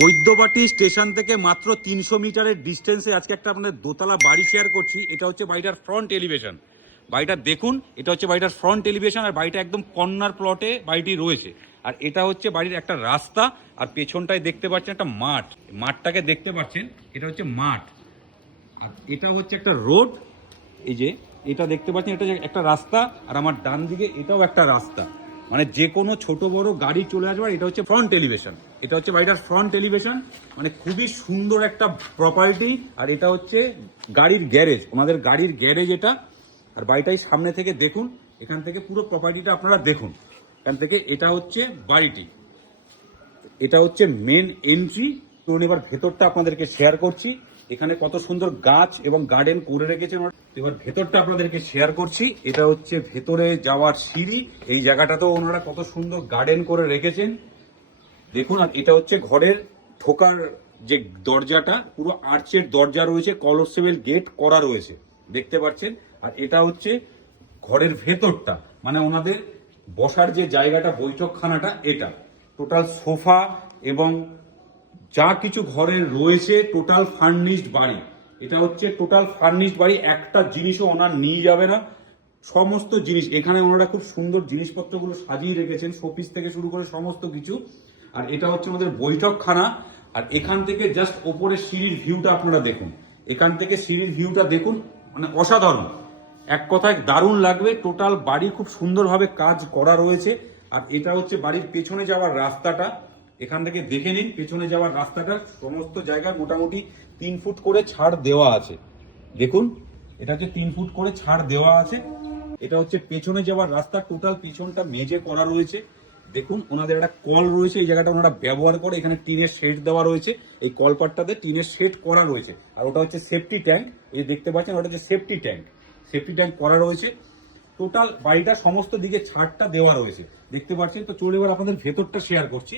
Baidyabati station থেকে মাত্র 300 মিটারের ডিস্টেন্সে আজকে একটা আপনাদের দোতলা বাড়ি শেয়ার করছি। এটা হচ্ছে বাড়িটার ফ্রন্ট এলিভেশন। বাড়িটা দেখুন, এটা হচ্ছে বাড়িটার ফ্রন্ট এলিভেশন। আর বাড়িটা একদম কর্নার প্লটে বাড়িটি রয়েছে। আর এটা হচ্ছে বাড়ির একটা রাস্তা। আর পেছনটায় দেখতে পাচ্ছেন একটা মাঠ, মাঠটাকে দেখতে পাচ্ছেন, এটা হচ্ছে মাঠ। আর এটা হচ্ছে একটা রোড। এই যে এটা দেখতে পাচ্ছেন, এটা একটা রাস্তা। আর আমার ডান দিকে এটাও একটা রাস্তা, মানে যে কোনো ছোট বড় গাড়ি চলে আসবার। এটা হচ্ছে ফ্রন্ট এলিভেশন, এটা হচ্ছে বাড়িটার ফ্রন্ট এলিভেশন। মানে খুবই সুন্দর একটা প্রপার্টি। আর এটা হচ্ছে গাড়ির গ্যারেজ, ওনাদের গাড়ির গ্যারেজ এটা। আর বাড়িটাই সামনে থেকে দেখুন, এখান থেকে পুরো প্রপার্টিটা আপনারা দেখুন। এখান থেকে এটা হচ্ছে বাড়িটি, এটা হচ্ছে মেন এন্ট্রি। তো এবার ভেতরটা আপনাদেরকে শেয়ার করছি। এখানে কত সুন্দর গাছ এবং গার্ডেন করে রেখেছেন। এবার ভেতরটা আপনাদেরকে শেয়ার করছি। এটা হচ্ছে ভেতরে যাওয়ার সিঁড়ি। এই জায়গাটাতেও ওনারা কত সুন্দর গার্ডেন করে রেখেছেন দেখুন। আর এটা হচ্ছে ঘরের ঢোকার যে দরজাটা, পুরো আর্চের দরজা রয়েছে, কলসেবেল গেট করা রয়েছে, দেখতে পাচ্ছেন। আর এটা হচ্ছে ঘরের ভেতরটা, মানে ওনাদের বসার যে জায়গাটা, বৈঠকখানাটা, এটা টোটাল সোফা এবং যা কিছু ঘরের রয়েছে টোটাল ফার্নিশড বাড়ি। এটা হচ্ছে টোটাল ফার্নিশড বাড়ি, একটা জিনিসও ওনার নিয়ে যাবে না। সমস্ত জিনিস এখানে ওনারা খুব সুন্দর জিনিসপত্রগুলো সাজিয়ে রেখেছেন, শোপিস থেকে শুরু করে সমস্ত কিছু। আর এটা হচ্ছে আমাদের বৈঠকখানা। আর এখান থেকে জাস্ট ওপরে সিঁড়ির ভিউটা আপনারা দেখুন, এখান থেকে সিঁড়ির ভিউটা দেখুন, মানে অসাধারণ, এক কথায় দারুণ লাগবে। টোটাল বাড়ি খুব সুন্দরভাবে কাজ করা রয়েছে। আর এটা হচ্ছে বাড়ির পেছনে যাওয়ার রাস্তাটা, এখান থেকে দেখে নিন পেছনে যাওয়ার রাস্তাটা। সমস্ত জায়গায় মোটামুটি 3 ফুট করে ছাড় দেওয়া আছে, দেখুন এটা হচ্ছে 3 ফুট করে ছাড় দেওয়া আছে। এটা হচ্ছে পেছনে যাওয়ার রাস্তা, টোটাল পিছনটা মেজে করা রয়েছে। দেখুন ওনাদের একটা কল রয়েছে, এই জায়গাটা ওনারা ব্যবহার করে। এখানে টিনের শেড দেওয়া রয়েছে, এই কলপাটটাতে টিনের শেড করা রয়েছে। আর ওটা হচ্ছে সেফটি ট্যাঙ্ক, এই দেখতে পাচ্ছেন, ওটা হচ্ছে সেফটি ট্যাঙ্ক, সেফটি ট্যাঙ্ক করা রয়েছে। টোটাল বাড়িটা সমস্ত দিকে ছাদটা দেওয়া রয়েছে, দেখতে পাচ্ছেন। তো চলে এবার আপনাদের ভেতরটা শেয়ার করছি।